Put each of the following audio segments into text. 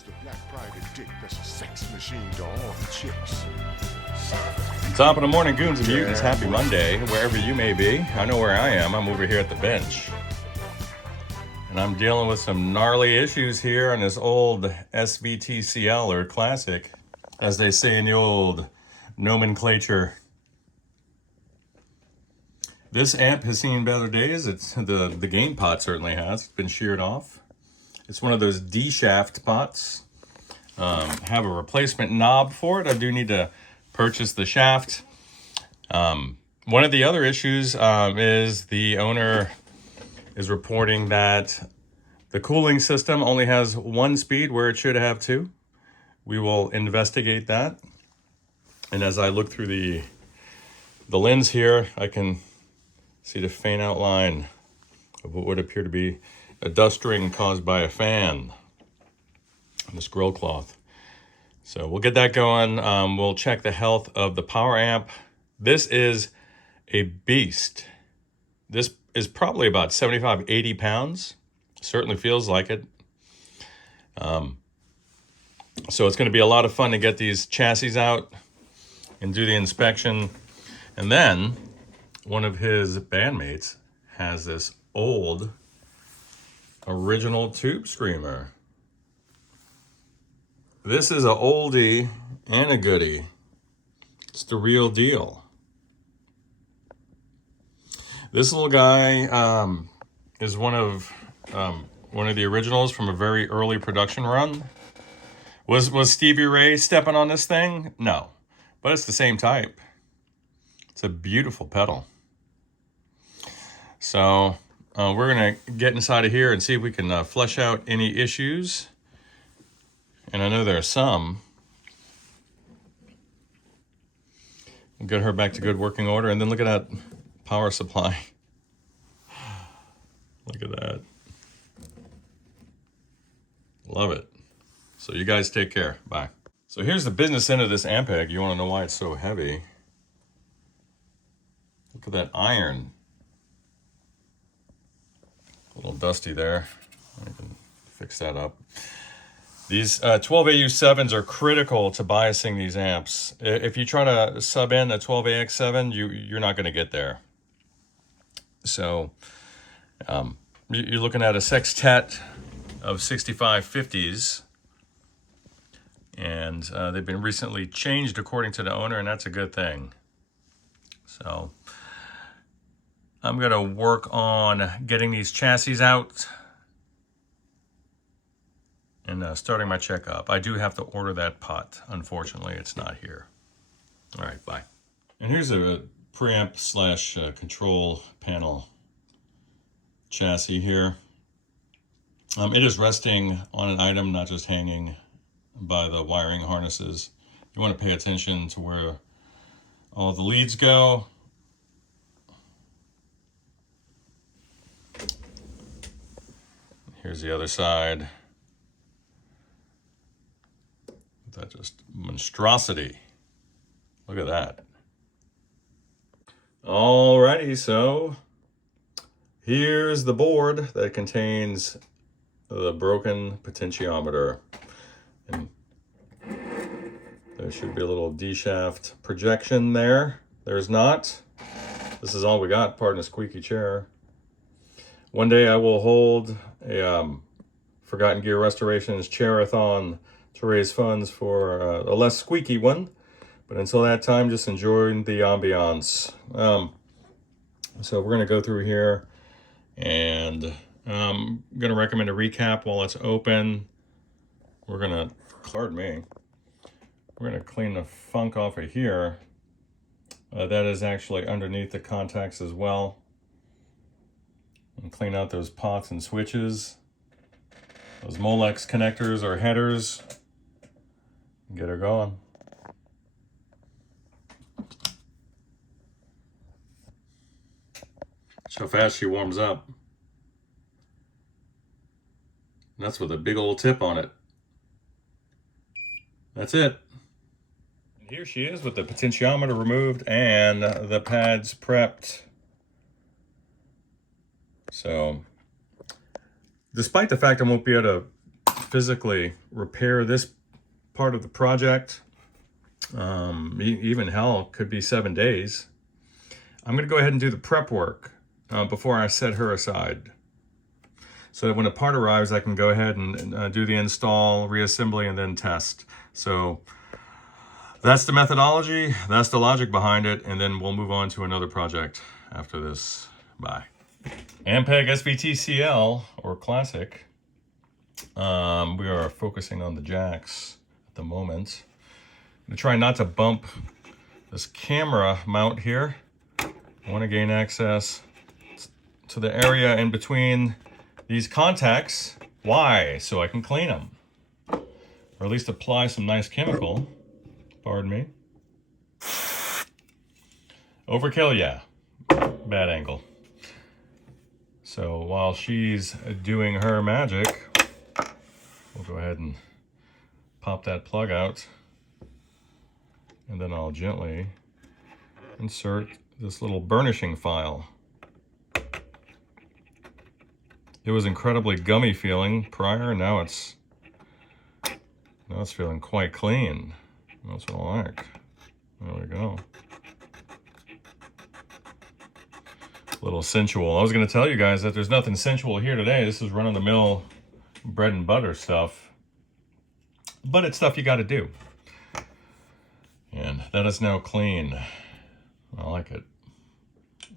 Use the black private dick that's a sex machine to all the chicks. Top of the morning, goons and mutants. Happy Monday, wherever you may be. I know where I am. I'm over here at the bench. And I'm dealing with some gnarly issues here on this old SVT-CL, or classic, as they say in the old nomenclature. This amp has seen better days. It's the gain pot certainly has. It's been sheared off. It's one of those D-shaft pots. Have a replacement knob for it. I do need to purchase the shaft. One of the other issues is the owner is reporting that the cooling system only has one speed where it should have two. We will investigate that. And as I look through the lens here, I can see the faint outline of what would appear to be a dust ring caused by a fan on this grill cloth. So we'll get that going. We'll check the health of the power amp. This is a beast. This is probably about 75, 80 pounds. Certainly feels like it. So it's going to be a lot of fun to get these chassis out and do the inspection. And then one of his bandmates has this old original tube screamer. This is a oldie and a goodie. It's the real deal. This little guy is one of the originals from a very early production run. Was Stevie Ray stepping on this thing? No, but it's the same type. It's a beautiful pedal. So we're gonna get inside of here and see if we can flesh out any issues. And I know there are some. We'll get her back to good working order. And then look at that power supply. Look at that. Love it. So you guys take care. Bye. So here's the business end of this Ampeg. You want to know why it's so heavy? Look at that iron. A little dusty there. I can fix that up. These 12AU7s are critical to biasing these amps. If you try to sub in a 12AX7, you're not going to get there. So you're looking at a sextet of 6550s. And they've been recently changed according to the owner, and that's a good thing. So I'm going to work on getting these chassis out and starting my checkup. I do have to order that pot. Unfortunately, it's not here. All right, bye. And here's a preamp slash control panel chassis here. It is resting on an item, not just hanging by the wiring harnesses. You want to pay attention to where all the leads go. Here's the other side. That just monstrosity. Look at that. Alrighty, so here's the board that contains the broken potentiometer. And there should be a little D-shaft projection there. There's not. This is all we got, pardon the squeaky chair. One day I will hold a Forgotten Gear Restorations chair-a-thon to raise funds for a less squeaky one. But until that time, just enjoying the ambiance. So we're going to go through here, and I'm going to recommend a recap while it's open. We're going to, pardon me, we're going to clean the funk off of here. That is actually underneath the contacts as well. And clean out those pots and switches. Those Molex connectors or headers. Get her going. That's how fast she warms up. And that's with a big old tip on it. That's it. And here she is with the potentiometer removed and the pads prepped. So, despite the fact I won't be able to physically repair this part of the project. Even hell, could be 7 days. I'm going to go ahead and do the prep work before I set her aside, so that when a part arrives, I can go ahead and do the install, reassembly, and then test. So that's the methodology, that's the logic behind it, and then we'll move on to another project after this. Bye. Ampeg SVT-CL, or Classic. We are focusing on the jacks at the moment. I'm going to try not to bump this camera mount here. I want to gain access to the area in between these contacts. Why? So I can clean them. Or at least apply some nice chemical. Pardon me. Overkill, yeah. Bad angle. So while she's doing her magic, we'll go ahead and pop that plug out. And then I'll gently insert this little burnishing file. It was incredibly gummy feeling prior, now it's feeling quite clean. That's what I like. There we go. A little sensual. I was going to tell you guys that there's nothing sensual here today. This is run-of-the-mill bread and butter stuff. But it's stuff you got to do. And that is now clean. I like it.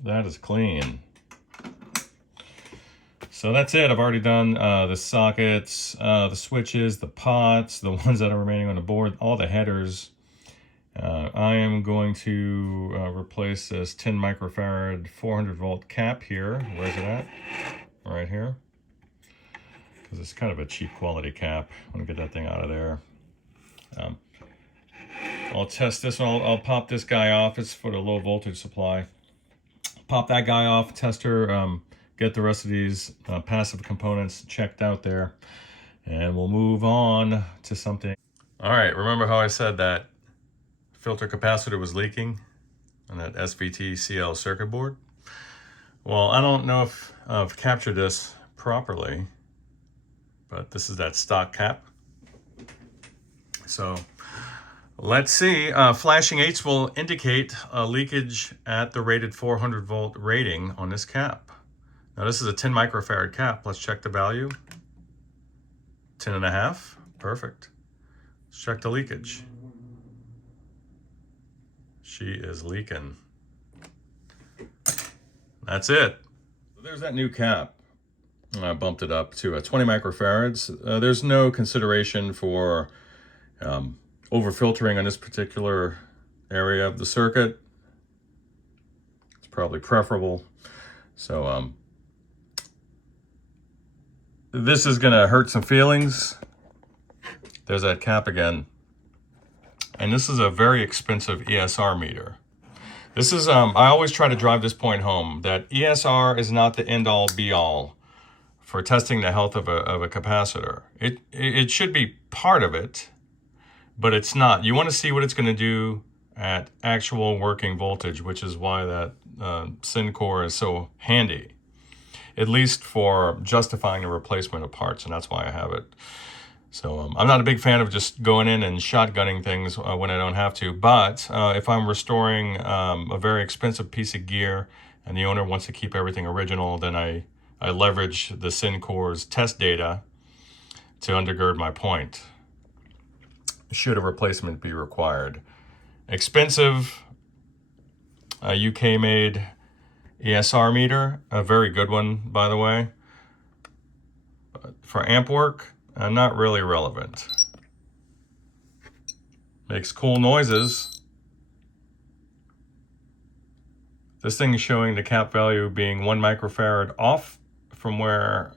That is clean. So that's it. I've already done the sockets, the switches, the pots, the ones that are remaining on the board, all the headers. I am going to replace this 10 microfarad 400 volt cap here. Where's it at? Right here. Because it's kind of a cheap quality cap. I want to get that thing out of there. I'll test this one. I'll pop this guy off. It's for the low voltage supply. Pop that guy off, tester, get the rest of these passive components checked out there, and we'll move on to something. All right, remember how I said that filter capacitor was leaking on that SVT-CL circuit board? Well, I don't know if I've captured this properly, but this is that stock cap. So let's see. Flashing 8s will indicate a leakage at the rated 400 volt rating on this cap. Now this is a 10 microfarad cap. Let's check the value. 10.5. Perfect. Let's check the leakage. She is leaking. That's it. There's that new cap. I bumped it up to 20 microfarads. There's no consideration for over-filtering on this particular area of the circuit. It's probably preferable. So this is gonna hurt some feelings. There's that cap again. And this is a very expensive ESR meter. This is, I always try to drive this point home, that ESR is not the end-all be-all for testing the health of a capacitor. It should be part of it, but it's not. You want to see what it's going to do at actual working voltage, which is why that SIN core is so handy, at least for justifying the replacement of parts, and that's why I have it. So I'm not a big fan of just going in and shotgunning things when I don't have to, but if I'm restoring a very expensive piece of gear and the owner wants to keep everything original, then I leverage the SIN core's test data to undergird my point, should a replacement be required. Expensive, UK-made ESR meter, a very good one, by the way. For amp work, not really relevant. Makes cool noises. This thing is showing the cap value being 1 microfarad off from where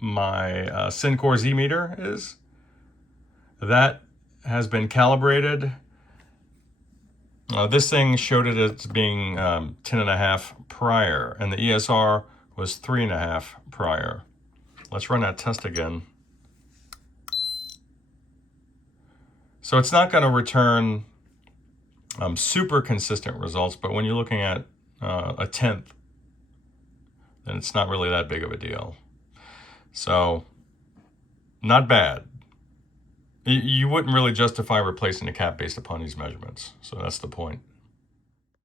my SIN core Z meter is. That has been calibrated. This thing showed it as being 10.5 prior, and the ESR was 3.5 prior. Let's run that test again. So it's not going to return super consistent results, but when you're looking at a tenth, then it's not really that big of a deal. So not bad. You wouldn't really justify replacing the cap based upon these measurements. So that's the point.